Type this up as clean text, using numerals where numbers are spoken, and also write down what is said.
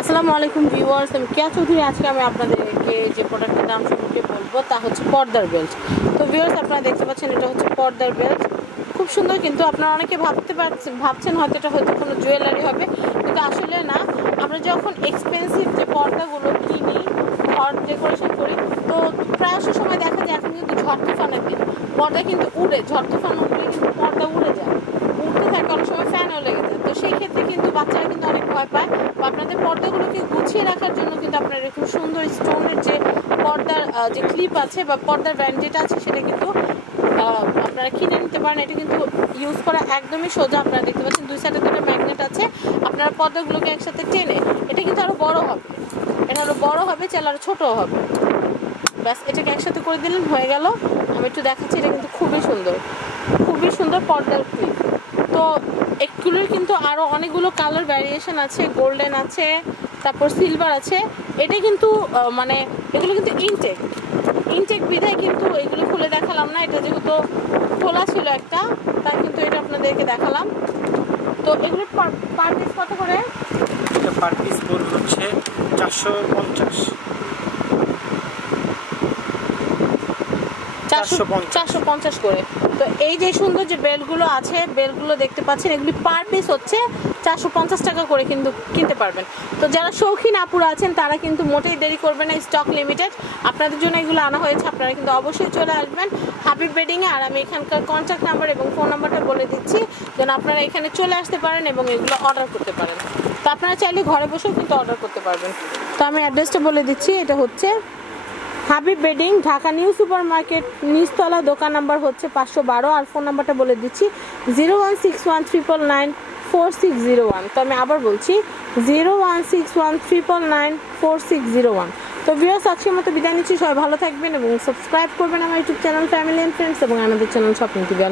আসসালামু আলাইকুম ভিউয়ার্স, আমি কেয়া চৌধুরী। আজকে আমি আপনাদেরকে যে প্রোডাক্টের দাম সম্পর্কে বলবো তা হচ্ছে পর্দার বেল্ট। তো ভিউয়ার্স, আপনারা দেখতে পাচ্ছেন এটা হচ্ছে পর্দার বেল্ট। খুব সুন্দর, কিন্তু আপনারা অনেকে ভাবছেন হয়তো এটা হয়তো কোনো জুয়েলারি হবে, কিন্তু আসলে না। আমরা যখন এক্সপেন্সিভ যে পর্দাগুলো কিনি, ঘর ডেকোরেশন করি, তো প্রায়শ সময় দেখা যায় এখন কিন্তু ঝড় তুফানের দিন, পর্দা কিন্তু উড়ে, ঝড় তুফান উঠলে কিন্তু পর্দা উড়ে যায়, উঠতে থাকে, অনেক সময় ফ্যানও লেগে যায়। তো সেই ক্ষেত্রে কিন্তু বাচ্চারা কিন্তু অনেক ভয় পায়। আপনাদের পর্দাগুলোকে গুছিয়ে রাখার জন্য কিন্তু আপনার এরকম সুন্দর স্টোনের যে পর্দার যে ক্লিপ আছে বা পর্দার ব্যান্ড যেটা আছে, সেটা কিন্তু আপনারা কিনে নিতে পারেন। এটা কিন্তু ইউজ করা একদমই সোজা। আপনারা দেখতে পাচ্ছেন দুই সাইডে দুটো ম্যাগনেট আছে। আপনারা পর্দাগুলোকে একসাথে টেনে, এটা কিন্তু আরো বড় হবে, এটা আরো বড় হবে, চাল আরো ছোটও হবে। ব্যাস, এটাকে একসাথে করে দিলেন, হয়ে গেল। আমি একটু দেখাচ্ছি, এটা কিন্তু খুবই সুন্দর, খুবই সুন্দর পর্দার ক্লিপ। তো এগুলোর কিন্তু আরো অনেকগুলো কালার ভ্যারিয়েশন আছে, গোল্ডেন আছে, তারপর সিলভার আছে। এটা কিন্তু মানে এগুলো কিন্তু ইনটেক বিধায় কিন্তু এগুলো খুলে দেখালাম না। এটা যেহেতু খোলা ছিল একটা, তাই কিন্তু এটা আপনাদেরকে দেখালাম। তো এগুলো পার পিস কত করে? এটা পার পিস পড়বে হচ্ছে 450 450 করে। তো এই যে সুন্দর যে বেলগুলো আছে, বেলগুলো দেখতে পাচ্ছেন, এগুলি পার পিস হচ্ছে 450 টাকা করে কিন্তু কিনতে পারবেন। তো যারা শৌখিন আপুরা আছেন তারা কিন্তু মোটেই দেরি করবেন না, স্টক লিমিটেড। আপনাদের জন্য এগুলো আনা হয়েছে, আপনারা কিন্তু অবশ্যই চলে আসবেন হাবিব বেডিংয়ে। আর আমি এখানকার কন্ট্যাক্ট নাম্বার এবং ফোন নাম্বারটা বলে দিচ্ছি, যেন আপনারা এখানে চলে আসতে পারেন এবং এগুলো অর্ডার করতে পারেন। তো আপনারা চাইলে ঘরে বসেও কিন্তু অর্ডার করতে পারবেন। তো আমি অ্যাড্রেসটা বলে দিচ্ছি, এটা হচ্ছে Habib bedding, Dhaka new super market, নিচতলা, দোকান নাম্বার হচ্ছে 512। আর ফোন নাম্বারটা বলে দিচ্ছি 01619994601। তো আমি আবার বলছি 01619994601। তো ভিউয়ার্স, আজকের মতো বিদায় নিচ্ছি। সবাই ভালো থাকবেন এবং সাবস্ক্রাইব করবেন আমার YouTube channel family and friends এবং আমাদের চ্যানেল শপিং টিভি।